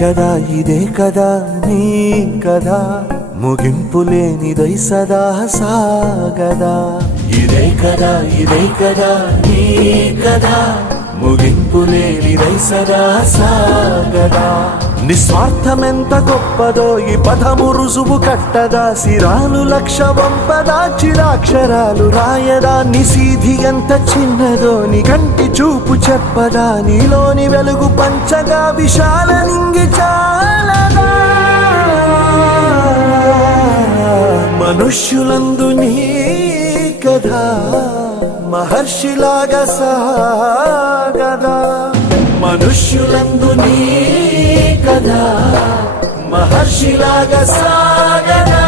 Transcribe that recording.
కదా ఇదే కదా నీ కదా ముగింపు లేనిదై సదా సాగదా ఇదే కదా నీ కదా ముగింపు లేనిదై సదా సాగదా నిస్వార్థమెంత గొప్పదో ఈ పదము రుజువు కట్టదా సిరాలు లక్ష వంపదా చిరాక్షరాలు రాయదా నిశీధి ఎంత చిన్నదో నీ కంటి చూపు చెప్పదా నీలోని వెలుగు పంచగా విశాల నింగి చాలదా మనుష్యులందు నీ కథ మహర్షిలాగా సాగదా మనుష్యులందు నీ కథ మహర్షిలాగా సాగదా